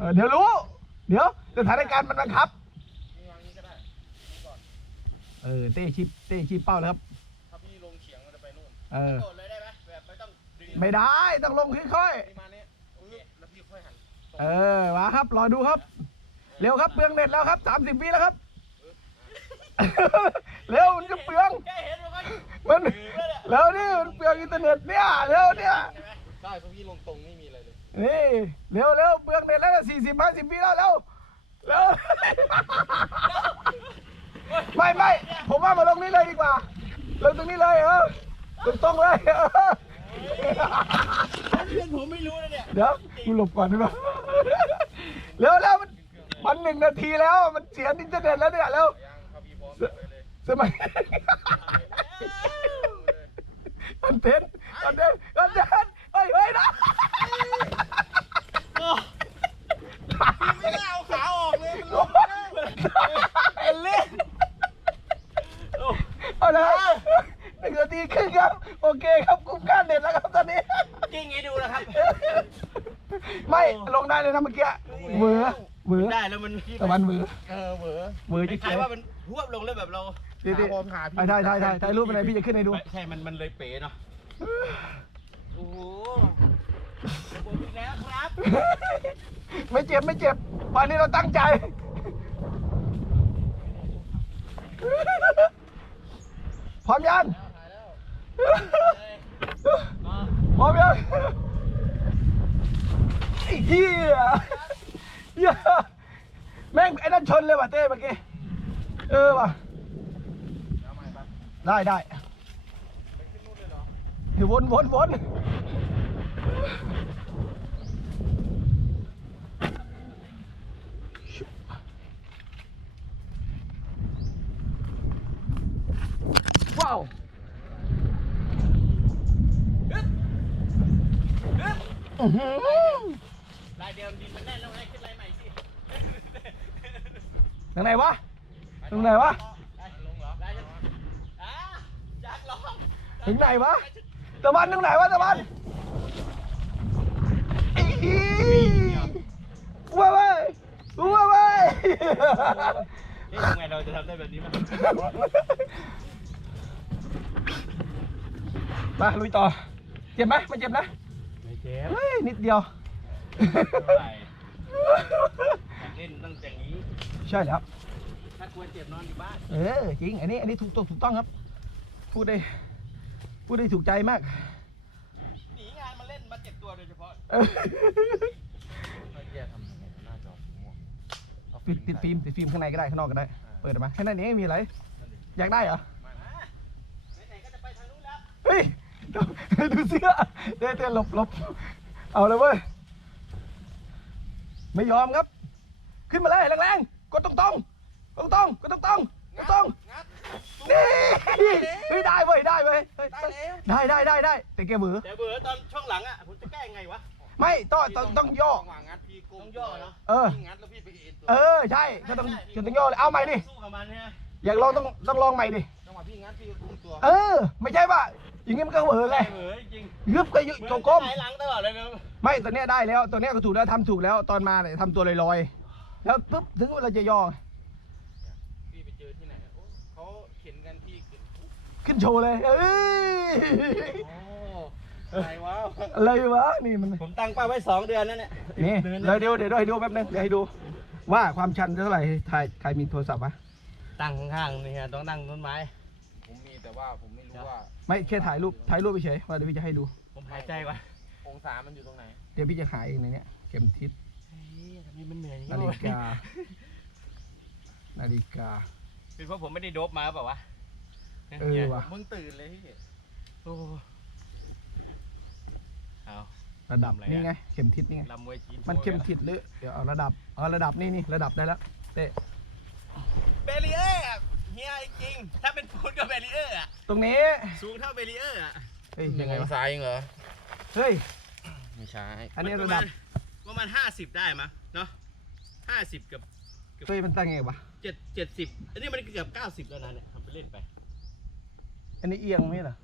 เออเดี๋ยวรู้ เดี๋ยวสถานการณ์มันบังคับนี่วางนี้ก็ได้นี่ก่อนเออเต้ชิปเต้ชิปเป้าแล้วครับถ้าพี่ลงเฉียงมันจะไปนู่นเออโดดเลยได้ไหมแบบไม่ต้องดึงไม่ได้ต้องลงค่อยประมาณนี้อุ๊ยแล้วพี่ค่อยหันตรงๆเออมาครับรอดูครับ เร็วครับเปลืองเน็ตแล้วครับสามสิบวิแล้วครับ เร็วมันจะเปลืองแค่เห็นมันก็มันแล้วนี่มันเปลืองอินเทอร์เน็ตเนี่ยเร็วเนี่ยใช่ไหมได้เพราะพี่ลงตรงไนี่เร็วเร็วเปลืองเน็ตแล้วสี่สิบห้าสิบวิแล้วเร็วเร็วไม่ไม่ผมว่ามาลงนี่เลยดีกว่าลงตรงนี้เลยเออตรงตรงๆเลยเออเพื่อนผมไม่รู้นะเนี่ยเดี๋ยวกูหลบก่อนได้ปะเร็วแล้วมันมันหนึ่งนาทีแล้ว มันเสียอินเทอร์เน็ตแล้วเนี่ยเร็วยังถ้าพี่พร้อมไปเลยสมัยอันเทนอันเทนอันเทนเฮ้ยเฮ้ยนะไม่ได้เอาขาออกเลยมันลงเล่นเอาละหนึ่งนาทีครึ่งครับ โอเคครับคุ้มค่าเน็ตแล้วครับตอนนี้ กิ้งให้ดูนะครับ ไม่ลงได้เลยนะเมื่อกี้เหมือเหมือได้แล้วมันตะวันมือเออเหวอมือคจิ๊กล้ายเจ๊ๆว่ามันรวบลงแล้วแบบเราดิดิขาพร้อมขาพี่ถ่ายถ่ายถ่ายถ่ายรูปอะไรพี่จะขึ้นให้ดู ใช่ มันมันเลยเป๋เนาะ โอ้โหระบบอีกแล้วครับ ไม่เจ็บไม่เจ็บวันนี้เราตั้งใจ พร้อมยังพร้อมยังไอ้เหี้ยเหี้ยแม่งไอ้นั่นชนเลยว่ะเต้เมื่อกี้ เออว่ะ ได้ได้เดี๋ยววนวนวน ว้าวอื้อหือลายเดิมดินมันแน่นแล้วไงขึ้นลายให ม่สิตรงไหนวะตรงไหนวะได้ลงเหรอได้จะอ่าอยากลองถึงไหนวะตะวันตรงไหนวะตะวันอีว้าวเว้ยว้าวเว้ยนี่ทำไงเราจะทำได้แบบนี้มั้ยมาลุยต่อ เจ็บไหมไม่เจ็บนะไม่เจ็บเฮ้ยนิดเดียวเท่าไหร่อยากเล่นตั้งแต่อย่างนี้ ใช่แล้ว ถ้ากลัวเจ็บนอนอยู่บ้าน เออจริง อันนี้อันนี้ถูกต้องถูกต้องครับ พูดได้ พูดได้ถูกใจมาก หนีงานมาเล่นมาเจ็บตัวโดยเฉพาะเออไม่แย่ทำยังไงหน้าจอสีม่วงติดติดฟิล์มติดฟิล์มข้างในก็ได้ข้างนอกก็ได้ เปิดออกมาแค่นั้นเองไม่มีอะไร อยากได้เหรอ มาไหนๆก็จะไปทางนู้นแล้ว เฮ้ย ดูดูเสื้อเต้เต้หลบหลบเอาเลยเว้ย ไม่ยอมครับ ขึ้นมาเลยแรงๆ กดตรงตรงตรงตรงๆ กดตรงตรงๆตรงตรงงัดๆนี่เฮ้ยได้เว้ยได้เว้ยเฮ้ยได้แล้วได้ได้ได้ได้แต่แกเบือแต่เบื่อตอนช่วงหลังอะผมจะแก้ยังไงวะ ไม่ต้องต้องต้องย่อจังหวะงัดพี่ก้มต้องย่อเนาะเออพี่งัดแล้วพี่ไปเอ็นตัวเออใช่ก็ต้องก็ต้องย่อเลยเอาใหม่ดิสู้กับมันเนี่ยอยากลองต้องต้องลองใหม่ดิจังหวะพี่งัดพี่ก็ก้มตัวเออ ไม่ใช่ว่า อย่างงี้มันก็เบือไงเบื่อจริงยึบก็ยึบโจก้มไหนหลังตลอดเลยนะไม่ตัวเนี้ยได้แล้วตัวเนี้ยก็ถูกแล้วทำถูกแล้วตอนมาเนี่ยทำตัวลอยๆ แล้วปุ๊บถึงเวลาจะย่อ พี่ไปเจอที่ไหนโอ้เขาเข็นกันพี่ขึ้นขึ้นโชว์เลย เอ้ย โอ้อะไรวะอะไรวะนี่มัน ผมตั้งเป้าไว้สองเดือนแล้วเนี่ยนี่เดินเดี๋ยวเดี๋ยวเดี๋ยวให้ดูแป๊บนึงเดี๋ยวให้ดู ว่าความชันเท่าไหร่ถ่ายใครมีโทรศัพท์วะตั้งข้างๆนี่ฮะต้องตั้งต้นไม้ ผมมีแต่ว่าผมไม่ รู้ว่าไม่แค่ถ่ายรูปถ่ายรูปเฉยๆว่าเดี๋ยวพี่จะให้ดู ผมหายใจก่อนองศามันอยู่ตรงไหนเดี๋ยวพี่จะหาเองในเนี้ยเข็มทิศเฮ้ยทำไมมันเหนื่อยอย่างนาฬิกา นาฬิกา เป็นเพราะผมไม่ได้โดบมาเปล่าวะเออว่ะมึงตื่นเลยพี่โอ้เอา ระดับทำอะไรอะ นี่ไงเข็มทิศนี่ไงลำมวยจีนมันเข็มทิศหรือเดี๋ยวเอาระดับเอาระดับนี่นี่ระดับได้แล้วเต้เบรีเออร์อะ เฮียจริง ถ้าเป็นปูนก็เบรีเออร์อะตรงนี้ สูงเท่าเบรีเออร์อะเฮ้ยยังไงวะซ้ายเหรอ เฮ้ย ไม่ใช่ อันนี้ระดับ ประมาณห้าสิบได้มั้ยเนาะห้าสิบกับเฮ้ย มันตั้งไงวะ เจ็ดเจ็ดสิบอันนี้มันเกือบเก้าสิบแล้วนะเนี่ยทำไปเล่นไปอันนี้เอียงไหมเหรอ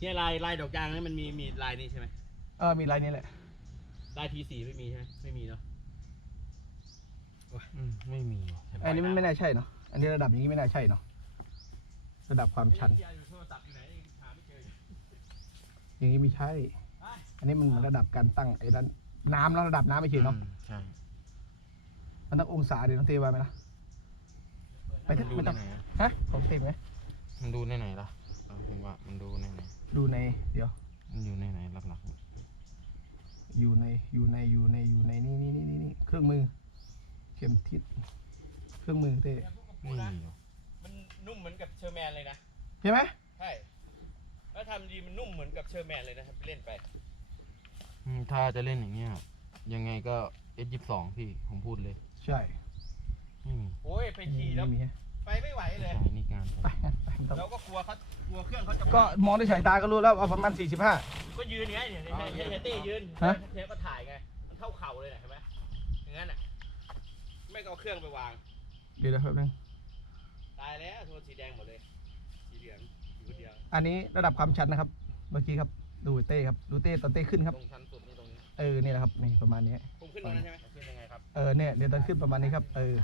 เนี่ยลายลายดอกยางนี่มันมีมีลายนี้ใช่ไหมเออมีลายนี้แหละ ลายทีสี่ไม่มีใช่ไหมไม่มีเนาะอืมไม่มีว่ะอันนี้มันไม่น่าใช่เนาะ อันนี้ระดับอย่างนี้ไม่น่าใช่เนาะระดับความชัน อย่างนี้ไม่ใช่ อันนี้มันระดับการตั้งไอ้ด้านน้ำแล้วระดับน้ำไม่ใช่เนาะอืมใช่มันต้ององศาเดี๋ยวน้องเต้ว่าไหมนะไปเถมัอะนดูไม่ในต้องไหนอะฮะของเต้ไหมมันดูในไหนล่ะเอาผมว่ามันดูในไหนดูในเดี๋ยว มันอยู่ในไหนหลักอยู่ในอยู่ในอยู่ในอยู่ในนี่นี่นี่นี่นี่เครื่องมือ เข็มทิศเครื่องมือเต้ๆ ไม่มีว่ะมันนุ่มเหมือนกับเชอร์แมนเลยนะใช่ไหมใช่แล้วทำดีมันนุ่มเหมือนกับเชอร์แมนเลยนะครับไปเล่นไปอืมถ้าจะเล่นอย่างเงี้ยยังไงก็ S22 พี่ผมพูดเลยใช่ไม่มีโอ้ยไปขี่แล้วไม่มีฮะไปไม่ไหวเลย สายนี่การผมไปงั้นไปไม่ต้องเราก็กลัวเขากลัวเครื่องเขาจะก็มองด้วยสายตาก็รู้แล้วว่าประมาณ 45 ก็ยืนไงเนี่ยให้ให้ให้เต้ยืนฮะ เทปก็ถ่ายไง มันเท่าเข่าเลยนะเห็นไหมอย่างนั้นอะ ไม่ก็เอาเครื่องไปวาง เดี๋ยวนะแป๊บนึง ตายแล้วโทนสีแดงหมดเลย สีเหลืองอยู่คนเดียวอันนี้ระดับความชันนะครับ เมื่อกี้ครับ ดูเต้ครับ ดูเต้ตอนเต้ขึ้นครับ ตรงชั้นสุดนี่ตรงนี้เออนี่แหละครับ นี่ประมาณนี้ ผมขึ้นตรงนั้นใช่ไหมขึ้นยังไงครับ เออ เนี่ยเดี๋ยวตอนขึ้นประมาณนี้ครับ เออ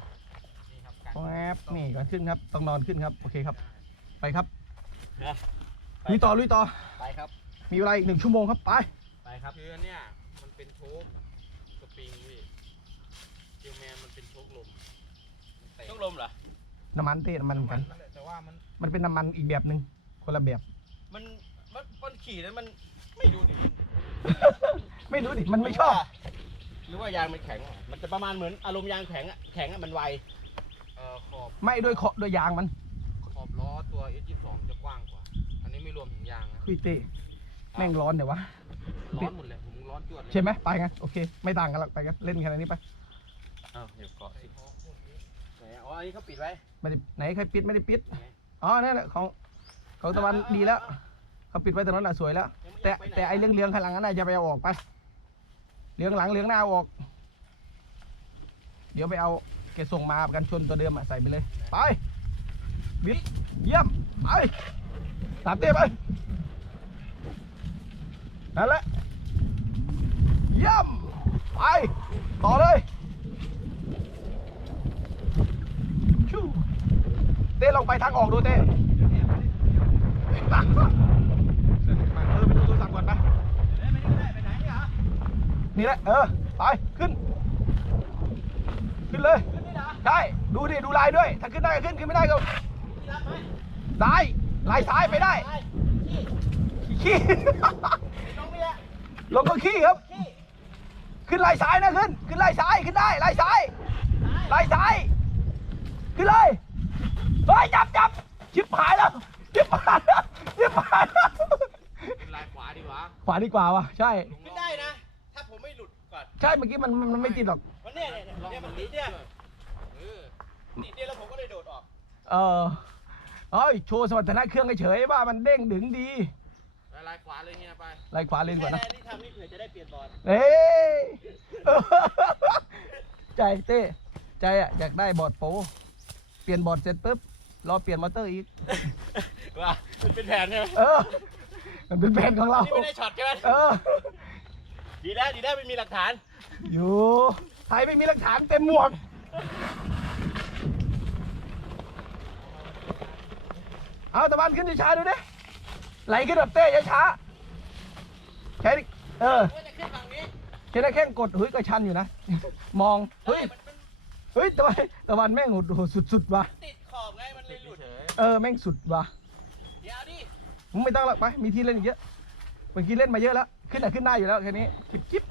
นี่ครับการแป๊บนี่ก่อนขึ้นครับ ต้องนอนขึ้นครับ โอเคครับ ไปครับนะลุยต่อลุยต่อ ไปครับ มีเวลาอีกหนึ่งชั่วโมงครับ ไป ไปครับคืออันเนี้ยมันเป็นโชคสปริงพี่เจลแมนมันเป็นโชคลมมันเตะต้องลมเหรอ น้ำมันเต้น้ำมันเหมือนกันแต่ว่ามันมันเป็นน้ำมันอีกแบบหนึ่งคนละแบบ มันมันมันขี่แล้วมันไม่ดูดิ ไม่รู้ดิมันไม่ชอบ หรือว่ายางมันแข็งอะมันจะประมาณเหมือนอารมณ์ยางแข็งอะแข็งอะมันไว เอ่อขอบไม่ด้วยเคาะด้วยยางมันขอบล้อตัว S22 จะกว้างกว่า อันนี้ไม่รวมถึงยางนะคุยเต้แม่งร้อนเดี๋ยววะ ร้อนหมดเลยผมร้อนจวดเลยใช่ไหมไปกันโอเค ไม่ต่างกันหรอกไปกันเล่นแค่นี้ไป อ้าวเดี๋ยวเกาะสิไห นอะอ๋ออันนี้เขาปิดไว้ไม่ได้ไหนใครปิดไม่ได้ปิด อ๋อนั่นแหละของของตะวันดีแล้ว เขาปิดไว้ตรงนั้นน่ะสวยแล้ว แต่แต่ไอ้เรื่องเลี้ยงข้างหลังนั้นน่ะอย่าไปเอาออกไปเลี้ยงหลังเลี้ยงหน้าเอาออก เดี๋ยวไปเอาแกส่งมากันชนตัวเดิมอะใส่ไปเลย ไปบิดเยี่ยม ไปตามเต้ไป นั่นแหละ เยี่ยม ไป ต่อเลยชู่ เต้ลองไปทางออกดูเต้เออไปดูโทรศัพท์ก่อนไปนี่แหละ เออ ไป ขึ้น ขึ้นเลย ได้ ดูดิ ดูลายด้วย ถ้าขึ้นได้ก็ขึ้น ขึ้นไม่ได้ก็ได้ลายซ้ายไปได้ ขี้ ลงก็ขี้ครับ ขึ้นลายซ้ายนะขึ้น ขึ้นลายซ้าย ขึ้นได้ลายซ้ายลายซ้าย ขึ้นเลย เฮ้ยจับจับชิบหายแล้วชิบหายแล้วชิบหายแล้วเป็นลายขวาดีกว่าขวาดีกว่าวะใช่ขึ้นได้นะ ถ้าผมไม่หลุดก่อนใช่เมื่อกี้มันมันมันไม่ติดหรอกวันเนี้ยเนี่ยเนี่ยเนี่ยมันติดเนี่ยเออติดเนี่ยแล้วผมก็เลยโดดออก เออเอ้ยโชว์สมรรถนะเครื่องเฉยๆว่ามันเด้งดึงดีลายขวาเลยเฮียไปไล่ขวาเลนก่อนนะใช่ๆที่ทำนี่เผื่อจะได้เปลี่ยนบอลเอ้ยเออใจเต้ใจอะอยากได้บอร์ดโปรเปลี่ยนบอร์ดเสร็จปุ๊บ รอเปลี่ยนมอเตอร์อีก ว่ามันเป็นแผนใช่ไหมเออ มันเป็นแผนของเรา นี่ไม่ได้ช็อตใช่ไหมเออ ดีแล้วดีแล้วไม่มีหลักฐาน อยู่ไทยไม่มีหลักฐานเต็มหมวก เอาตะวันขึ้นช้าๆดูดิไหลขึ้นแบบเต้ช้าๆใช้ดิเออว่าจะขึ้นฝั่งนี้แค่นั้นแค่กดเฮ้ยก็ชันอยู่นะ มอง เฮ้ยมันมันเฮ้ยตะวันตะวันแม่งโหดโหสุดๆว่ะติดขอบไงมัน เลยหลุดเฉยเออ แม่งสุดว่ะเดี๋ยวดิมึงไม่ต้องหรอกไปมีที่เล่นอีกเยอะเมื่อกี้เล่นมาเยอะแล้ว ขึ้นอะขึ้นได้อยู่แล้วแค่นี้จิ๊บจิ๊บ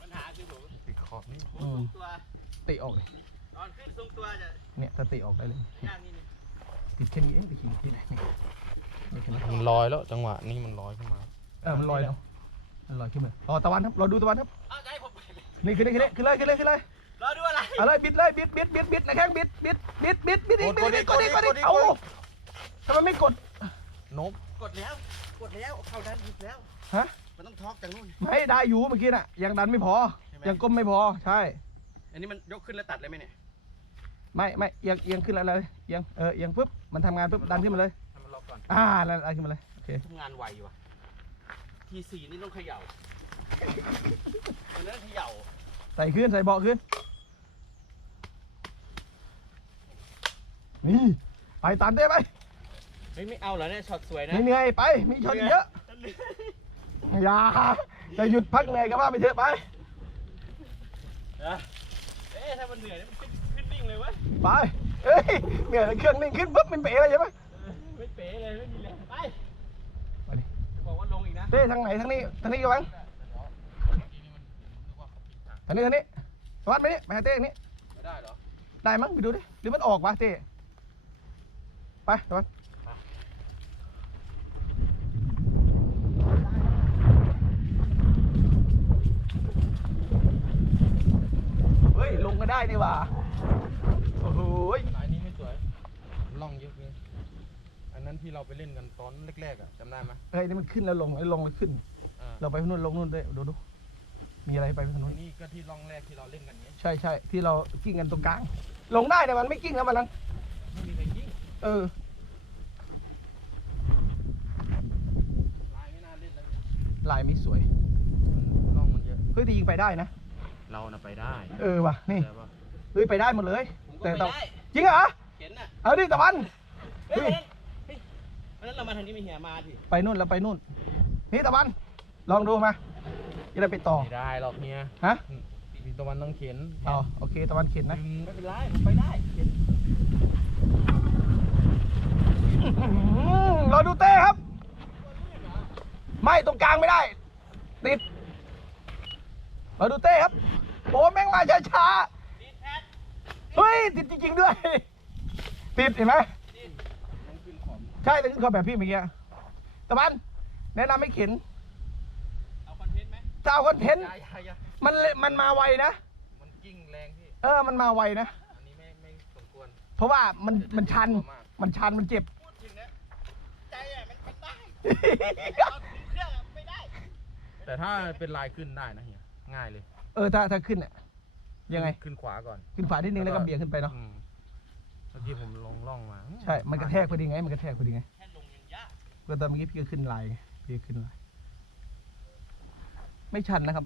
ปัญหาคือผมติดขอบนี่ผมอืทมรงตัวเตะออกเลยตอนขึ้นทรงตัวจะเนี่ยถ้าเตะออกได้เลยยากนิดนึงติดแค่นี้เองไปขี่ที่ไหนนี่นี่แค่นี้มันลอยแล้วจังหวะนี้มันลอยขึ้นมา เออมันลอยแล้วมันลอยขึ้นมาอ๋อตะวันครับเราดูตะวันครับเอาใจผมไปนี่ขึ้นเลยขึ้นเลยขึ้นเลยขึ้นเลยขึ้นเลย รอดูอะไรเอาเลยบิดเลยบิดบิดบิดบิดนะแข้งบิดบิดบิดบิดบิดอีกบิดอีกกดอีกกดอีกเอาทำไมไม่กดนกกดแล้ว กดแล้วเข้าดันอีกแล้วฮะมันต้องท็อกจากนู่นไม่ได้อยู่เมื่อกี้น่ะยังดันไม่พอใช่ไหมยังก้มไม่พอใช่ อันนี้มันยกขึ้นแล้วตัดเลยไหมเนี่ยไม่ไม่เอียงเอียงขึ้นแล้วเลยเอียงเออเอียงปุ๊บมันทำงานปุ๊บดันขึ้นมาเลยให้มันล็อกก่อนอ่าดันดันขึ้นมาเลยโอเคทำงานไวว่ะทีสี่นี่ต้องเขย่าอันนั้นเขย่าใส่ขึ้นใส่เบาะขึ้น นี่ไปตามเต้ไปเฮ้ยไม่เอาเหรอเนี่ยช็อตสวยนะไม่เหนื่อยไป มีช็อตอีกเยอะอย่าจะหยุดพักเหนื่อยก็ว่าไปเถอะไปเอ๊ะถ้ามันเหนื่อยเนี่ยมันขึ้นขึ้นนิ่งเลยเวะไปเอ้ยเหนื่อยเครื่องนิ่งขึ้นปุ๊บมันเป๋เลยใช่ไหมไม่เป๋เลยไม่มีแรงไปไปดิบอกว่าลงอีกนะเต้ทางไหนทางนี้ทางนี้กันบ้างทางนี้ทางนี้สวัสดีไหมนี่ไปหาเต้ทางนี้ไม่ได้เหรอได้มั้งไปดูดิหรือมันออกวะเต้ ไปสวัสดีเฮ้ย ลงก็ได้นี่หว่า โอ้โหยลายนี้ไม่สวยล่องเยอะเลยอันนั้นที่เราไปเล่นกันตอนแรกๆอะจำได้ไหมเฮ้ยนี่มันขึ้นแล้วลงไอ้ลงแล้วขึ้น อ่าเราไปนู่นลงนู่นด้วยดูดู มีอะไรไปทางนู้นนี่ก็ที่ล่องแรกที่เราเล่นกันเนี้ยใช่ใช่ที่เรากิ้งกันตรงกลาง ลงได้แต่มันไม่กิ้งนะมันนั้น ไม่มีใครยิง เออลายไม่น่าเล่นแล้วเนี่ยลายไม่สวยล่องมันเยอะ เฮ้ยแต่ยิงไปได้นะ เราน่ะไปได้เออว่ะนี่แต่ว่าเฮ้ยไปได้หมดเลย ผมก็แต่ไปต้องได้จริงเหรอเห็นน่ะเอาดิตะวัน เฮ้ยเฮ้ยวันนั้นเฮ้ยวันนั้นเรามาทางนี้ไม่เหียมาทีไปนู่นแล้วไปนู่น นี่ตะวัน ลองดูมาจะได้ไปต่อไม่ได้หรอกเนี่ยฮะมีตะวันต้องเข็นอ๋อโอเคตะวันเข็นนะดึงไม่เป็นไรผมไปได้เห็น อื้อหือเราดูเต้ครับ ไม่ตรงกลางไม่ได้ ติดเราดูเต้ครับโอ้แม่งมาช้าๆดีแพทเฮ้ย ติดจริงๆด้วย ติดเห็นไหมใช่แต่ขึ้นขอบแบบพี่เมื่อกี้ตะวันแนะนำให้เข็นเอาคอนเทนต์ไหมถ้าเอาคอนเทนต์ยายายามันเลยมันมาไวนะ มันกิ้งแรงพี่ เออ มันมาไวนะ อันนี้ไม่ไม่สมควร เพราะว่ามันมันชันมากมันชัน มันเจ็บ แต่ถ้าเป็นลายขึ้นได้นะเฮียง่ายเลย เออถ้าถ้าขึ้นอะยังไง ขึ้นขวาก่อน ขึ้นฝานิดนึงแล้วก็เบี่ยงขึ้นไปเนาะอืมเมื่อกี้ผมลงล่องมาใช่ มันกระแทกพอดีไง มันกระแทกพอดีไงแค่ลงยังยากก็ตอนเมื่อกี้พี่ก็ขึ้นลายไงพี่ก็ขึ้นลาย ไม่ชันนะครับ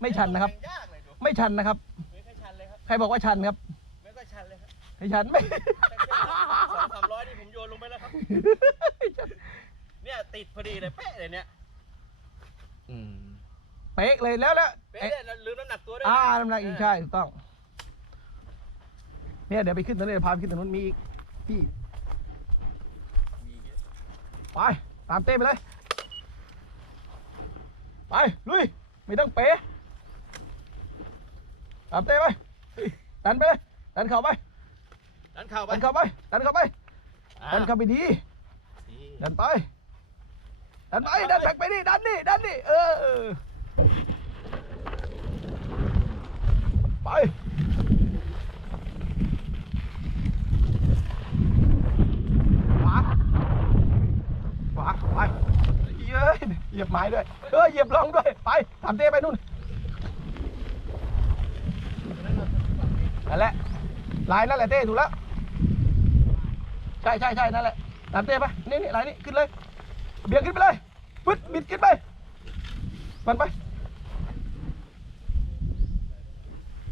ไม่ชันนะครับแลงยังยากเลยดูไม่ชันนะครับ ไม่ค่อยชันเลยครับ ใครบอกว่าชันครับ ไม่ค่อยชันเลยครับไม่ชันไม่ แต่เครื่องสองสามร้อยนี่ผมโยนลงไปแล้วครับ เนี่ยติดพอดีเลยเป๊ะเลยเนี่ยอืมเป๊ะเลยแล้วแล้วเป๊ะไอ้เลยลืมน้ำหนักตัวด้วยอ่านะน้ำหนักอีกใช่ถูกต้อง เนี่ยเดี๋ยวไปขึ้นตรงนี้เดี๋ยวพาไปขึ้นตรงนู้นมีอีกที่มีเยอะไปตามเต้ไปเลย ไปลุยไม่ต้องเป๋ตามเต้ไปดันไปเลยดันเข้าไปดันเข่าไปดันเข้าไปดันเข้าไปอ่าดันเข้าไปดีดีดันไป ดันไปดันแบกไปดิดันดิดันดิเออไปขวาขวาไปเย้ยเหยียบไม้ด้วยเออเหยียบร่องด้วยไปตามเต้ไปนู่นนั่นแหละลายนั่นแหละเต้ถูกแล้วใช่ใช่ใช่นั่นแหละตามเต้ไปนี่นี่ลายนี้ขึ้นเลย เบี่ยงขึ้นไปเลยปึ๊ดบิดขึ้นไปมันไป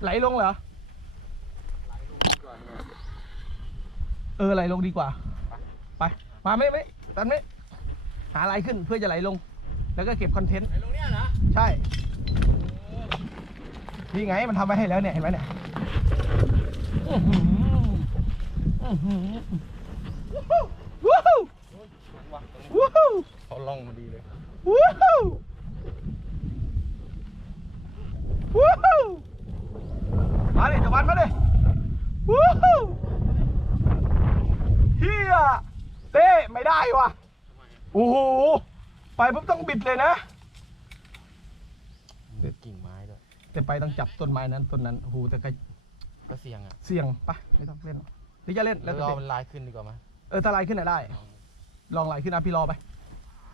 ไหลลงเหรอ เออไหลลงดีกว่า ไป มาไม่ไม่ตอนนี้หาอะไรขึ้นเพื่อจะไหลลง แล้วก็เก็บคอนเทนต์ไอ้ลงเนี่ยเหรอ ใช่นี่ไงมันทำไว้ให้แล้วเนี่ยเห็นไหมเนี่ยอื้อหืออื้อหือวู้ฮู้วู้ฮู้เขา ล่องมาดีเลยวู้ฮู้วู้ฮู้มาดิตะวันมาดิวู้ฮู้เฮียเต้ไม่ได้ว่ะโอ้โหไปปุ๊บต้องบิดเลยนะกิ่งไม้ด้วยแต่ไปต้องจับต้นไม้นั้นต้นนั้นโอ้โหแต่ก็ก็เสี่ยงอะเสี่ยงไปไม่ต้องเล่นหรอกหรือจะเล่นแล้แล้ววรแต่อมันลายขึ้นดีกว่าไหมเออถ้าลายขึ้นอะได้ ลองลายขึ้นอะพี่รอไป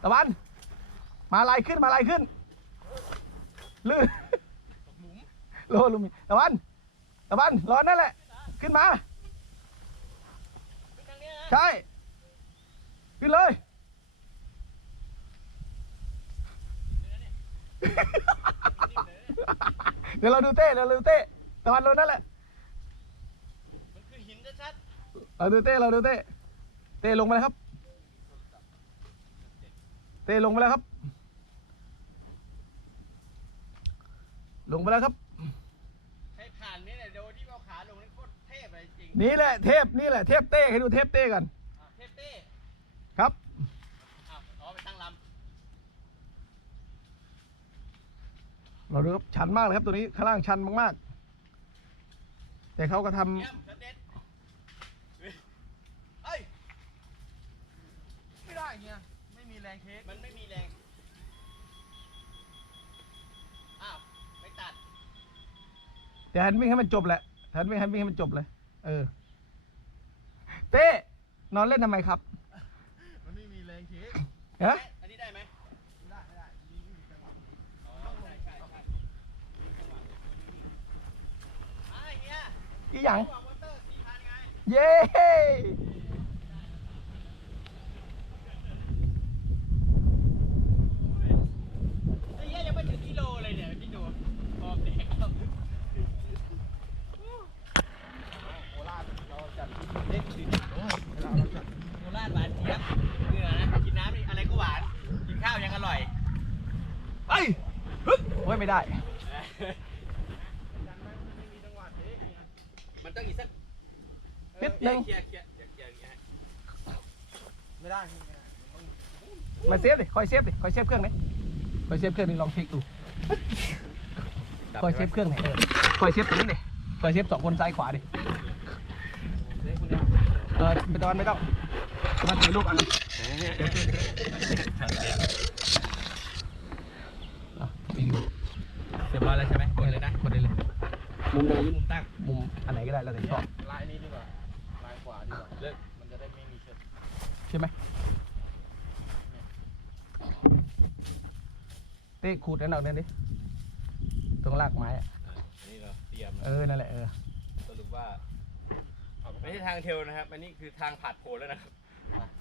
ตะวัน มาลายขึ้นมาลายขึ้น ลื่นโลลุมตะวันตะวันรอนั่นแหละ ขึ้นมาขึ้นทางเนี้ยนะใช่ ขึ้นเลย เดี๋ยวเราดูเต้เดี๋ยวเราดูเต้ตะวันรอนั่นแหละ มันคือหินชัดเราดูเต้เราดูเต้ เต้ลงมาแล้วครับ เต้ลงมาแล้วครับ ลงไปแล้วครับให้ผ่านนี่แหละโดยที่เอาขาลงนี่โคตรเทพเลยจริงนี่แหละเทพนี่แหละเทพเต้ให้ดูเทพเต้กันอะเทพเต้ครับ อ้าวอ๋อไปตั้งลเราดูครับชันมากเลยครับตัวนี้ข้างล่างชันมากๆ แต่เขาก็ทำำเยี่ยมสเด็ดเฮ้ย ไม่ได้เงี้ยไม่มีแรงเทคมันไม่มีแรง อ้าว ไม่ตัดแต่หันวิ่งให้มันจบแหละหันวิ่งหันวิ่งให้มันจบเลย เออ เต้นอนเล่นทำไมครับ มันไม่มีแรงเทคฮะ อันนี้ได้ไหมไม่ได้ไม่ได้มีมีจังหวะอ๋อใช่ใช่ใช่จังหวะอะไอ้เนี่ยอีหยังจังหวะมอเตอร์สี่พันไง เย้ ไอ้เหี้ยยังไม่ถึงกิโลเลยเนี่ยพี่ดูพร้อมเด็กครับ โคราชเราจัดเล็กดิโอ้เวลาเราจัด โคราชหวานเจี๊ยบเหงื่อนะ กินน้ำนี่อะไรก็หวาน กินข้าวยังอร่อย ไปฮึบโอ้ย ไม่ได้ มันต้องอีกสักนิดนึง เคลียร์เคลียร์เคลียร์เคลียร์อย่างเงี้ยไม่ได้ไม่ได้มันต้องมาเซฟดิคอยเซฟดิคอยเซฟเครื่องนี้คอยเซฟเครื่องนี้ลองเช็คดูคอยเซฟเครื่องไหนอยเออคอยเซฟตรงนี้ดิคอยเซฟสองคนซ้ายขวาดิเล็กคนเดียวเออไม่ต้องไม่ต้องมาถ่ายรูปอันนี้อะมีอยู่ เรียบร้อยแล้วใช่ไหมกดเลยนะ กดได้เลย มุมไหนมุมตั้งมุมอันไหนก็ได้แล้วแต่ชอบลายนี้ดีกว่าลายขวาดีกว่าเลิกมันจะได้ไม่มีเชือกใช่ไหมเต้ขูดนั่นเอาเนี่ยดิตรงรากไม้อะอันนี้เราเตรียมเออนั่นแหละเออสรุปว่าไม่ใช่ทางเทลนะครับอันนี้คือทางผาดโผนแล้วนะครับ